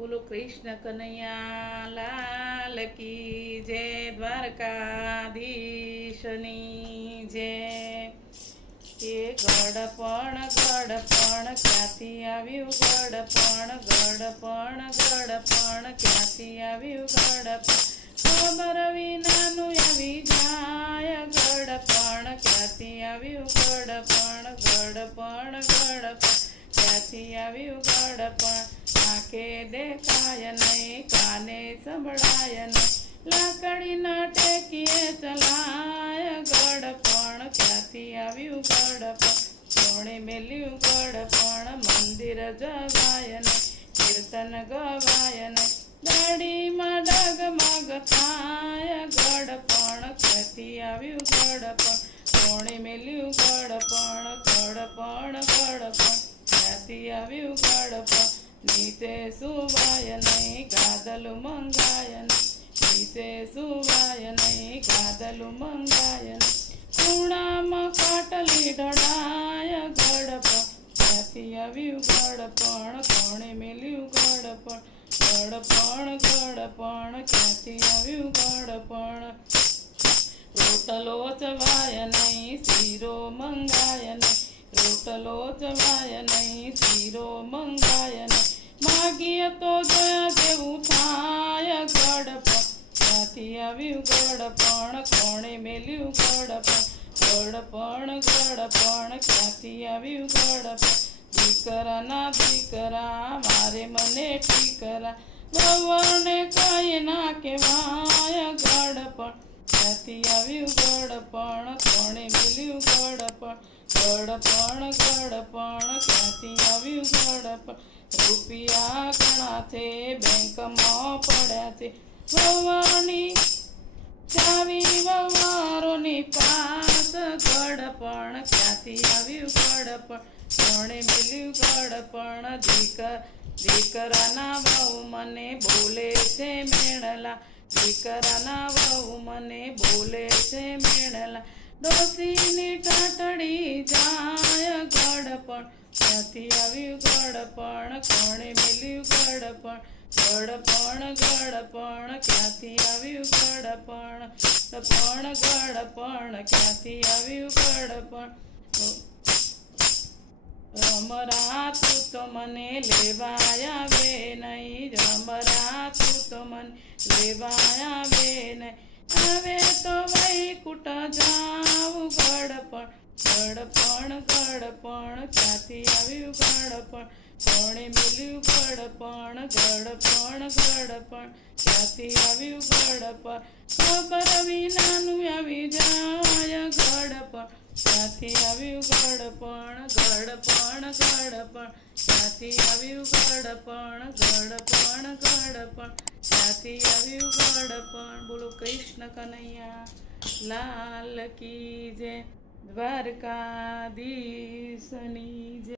બોલો કૃષ્ણ કનૈયા લાલ કી જય, દ્વારકાધીશની જય. એ ગડપણ ક્યાંથી આવ્યું ગડપણ ક્યાંથી આવ્યું ખબર વિનાનું આવી જાય ગડપણ ક્યાંથી આવ્યું ગડપણ ક્યાંથી આવ્યું ગડપણ. આંખે દેખાય નહીં, કાને સંભળાય નહીં, લાકડીના ટેકીએ ચલાય ગડપણ ક્યાંથી આવ્યું ગડપણ. કોણે મેલ્યું ગડપણ, મંદિર જવાય નહીં, કીર્તન ગવાય નહીં, દાડીમાં ડગમગ થાય ગડપણ ક્યાંથી આવ્યું ગડપણ. કોણે મેલ્યું ગડપણ ક્યાંથી આવ્યું ગડપણ. નીચે સુવાય નહીં, ગાદલું મંગાય નહીં, નીચે સુવાય નહીં, ગાદલું મંગાય નહીં, ખૂણામાં ખાટલી ઢળાય ગડપણ ક્યાંથી આવ્યું ગડપણ. કોણે મેલ્યું ગડપણ ક્યાંથી આવ્યું ગડપણ. રોટલો ચવાય નહીં, શીરો મંગાય નહીં, રોટલો ચવાય નહીં, શીરો મંગાય નહીં, માગીએ તો જોયા જેવું થાય ગડપણ ક્યાંથી આવ્યું ગડપણ. કોણે મેલ્યું ગડપણ ક્યાંથી આવ્યું ગડપણ. દીકરા મારે મને ઠીકરા, ગવરને કઈ ના કહેવાય ગડપણ ક્યાંથી આવ્યું ગડપણ. કોણે મેલ્યું ગડપણ ક્યાંથી આવ્યું ગડપણ. રૂપિયા ઘણા છે, બેંકમાં પડ્યા છે, વવારની ચાવી વવારોની પાસ ગડપણ ક્યાંથી આવ્યું ગડપણ. કોણે મેલ્યું ગડપણ. દીકરાના વહુ મને બોલે છે મેણલા, દીકરાના વહુ મને બોલે છે મેણલા, ડોસીની ટાટડી જાય ગડપણ ક્યાંથી આવ્યું ગડપણ. કોણે મેલ્યું ગડપણ ક્યાંથી આવ્યું ગડપણ ક્યાંથી આવ્યું ગડપણ. રમરા તું તો મને લેવાય આવે નહીં, રમરા તું તો મને લેવાય આવે નહીં, હવે તો વૈકુંઠ જાવું ગડપણ ક્યાંથી આવ્યું ગડપણ. કોણે મેલ્યું ગડપણ ક્યાંથી આવ્યું ગડપણ. ખબર વિનાનું આવી જાય ગડપણ ક્યાંથી આવ્યું ગડપણ ક્યાંથી આવ્યું ગડપણ ક્યાંથી આવ્યું ગડપણ. બોલો કૃષ્ણ કનૈયા લાલ કી જય, દ્વારકાધીશની જય.